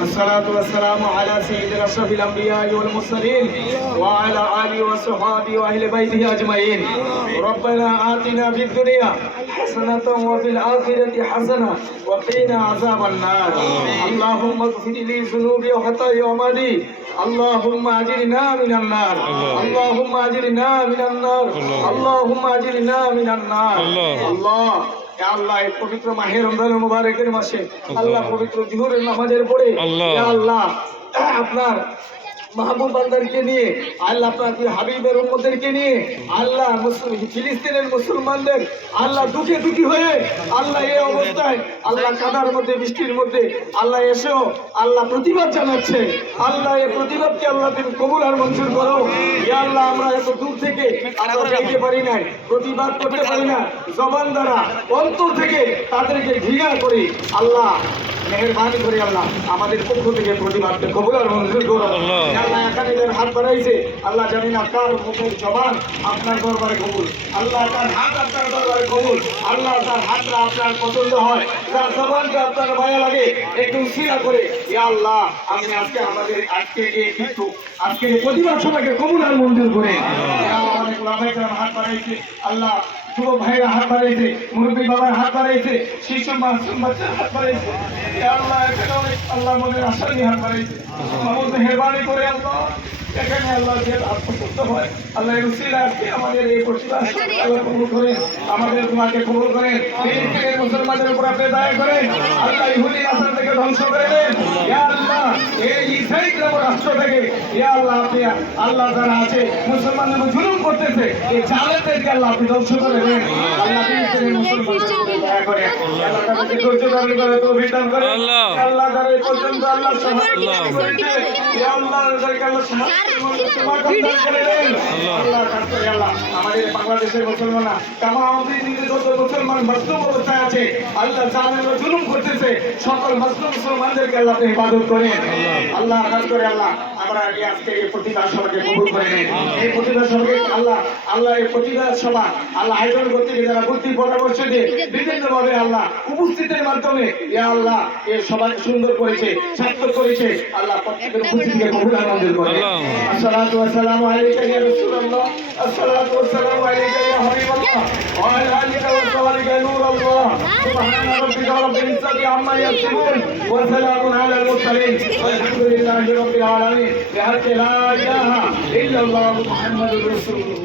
والصلاة والسلام على سيد أشرف الأنبياء والمرسلين وعلى آله وصحبه وأهل بيته أجمعين. ربنا آتنا في الدنيا حسنة وفي الآخرة حسنة وقنا عذاب النار. اللهم اغفر لي ذنوبي وخطاياي ومالي. اللهم أجرنا من النار. اللهم أجرنا من النار. اللهم. أجرنا من النار. الله. আল্লাহ এই পবিত্র মাহে রমজান মুবারকের মাসে আল্লাহ। পবিত্র জুহুরের নামাজের পরে আল্লাহ আপনার মাহবুব বান্দারকে নিয়ে, আল্লাহ আপনার হাবিবের উম্মদেরকে নিয়ে, আল্লাহ ফিলিস্তিনের মুসলমানদের, আল্লাহ দুঃখে দুঃখী হয়ে আল্লাহ এই অবস্থায় আল্লাহ কাদার মধ্যে, বৃষ্টির মধ্যে আল্লাহ এসেও আল্লাহ প্রতিবাদ জানাচ্ছে। আল্লাহ এই প্রতিবাদকে আল্লাহ তুমি কবুল আর মঞ্জুর করো। আল্লাহ, আমরা এত দূর থেকে আমরা পারি নাই, প্রতিবাদ করতে পারি না। জবান দ্বারা, অন্তর থেকে তাদেরকে ঘৃণা করি। আল্লাহ, মেহরবানি করে আল্লাহ, আমাদের পক্ষ থেকে প্রতিবাদকে কবুল আর মঞ্জুর করো। আল্লাহ। এখানে যার হাত বাড়াইছে। আল্লাহ জানি না কার মুখের জবান আপনার দরবারে কবুল। আল্লাহ তার হাত আপনার দরবারে কবুল। আল্লাহ তার হাতটা আপনার পছন্দ হয়। তার জবানটা আপনার মায়া লাগে। একটু সিরা করে, ইয়া আল্লাহ আপনি আজকে আমাদের আজকে এই আজকে এই প্রতিবাদ সবাইকে কবুল আর মঞ্জুর করে। হাত বাড়াইছে। আল্লাহ যুবক ভাইয়ের হাত বাড়াইছে মুরব্বী বাবার হাত বাড়াইছে শিশু, মাসুম বাচ্চার হাত বাড়াইছে ইয়া আল্লাহ আল্লাহ মনের নিয়ে হাত আমাদের মেহরবানি করে আল্লাহ। এখানে আল্লাহ যে আত্মসত্য হয় আল্লাহ এই আজকে আমাদের এই প্রতিবাদ কবুল করেন আমাদের তোমাকে কবুল করেন। ফিলিস্তিনের মুসলমানদের উপর আপনি দয়া করেন আল্লাহ ইহুদি রাষ্ট্র থেকে ধ্বংস করে দেন। ইয়া আল্লাহ এই নামক রাষ্ট্র থেকে ইয়া আল্লাহ আপনি আল্লাহ যারা আছে মুসলমানদের উপর জুলুম করতেছে এই আল্লাহ আপনি ধ্বংস করে দেন। আল্লাহ মুসলমানদের দয়া করেন। আল্লাহ তাদেরকে ধৈর্য ধারণ করে করেন আল্লাহ। যারা পর্যন্ত আল্লাহ সাহায্য আল্লাহ। করেছে ইয়া আল্লাহ তাদেরকে আল্লাহ সাহায্য আল্লাহ। আল্লাহ। খাস করে আল্লাহ আমাদের বাংলাদেশের মুসলমানরা কামা আমাদের যত মুসলমান মজলুম অবস্থায় আছে আল্লাহ জালেমরা জুলুম করতেছে সকল মজলুম মুসলমানদেরকে আল্লাহ আপনি ইবাদত করেন আল্লাহ খাস করে আল্লাহ আমরা এই আজকে এই প্রতিবাদ সভাকে কবুল করে নেন এই প্রতিবাদ সভাকে আল্লাহ আল্লাহ এই প্রতিবাদ সভা আল্লাহ আয়োজন করতে যারা বুদ্ধি পরামর্শ দিয়ে বিভিন্ন ভাবে আল্লাহ উপস্থিতের মাধ্যমে ইয়া আল্লাহ এই সভাকে সুন্দর করেছে সার্থক করেছে। আল্লাহ প্রত্যেকের উপস্থিতিকে কবুল মঞ্জুর করে। الصلاة والسلام عليك يا رسول الله الصلاة والسلام عليك يا حبيب الله وعلى آلك وصحبك يا نور الله سبحان ربك رب العزة عما يصفون وسلام على المرسلين والحمد لله رب العالمين بحق لا إله إلا الله محمد رسول الله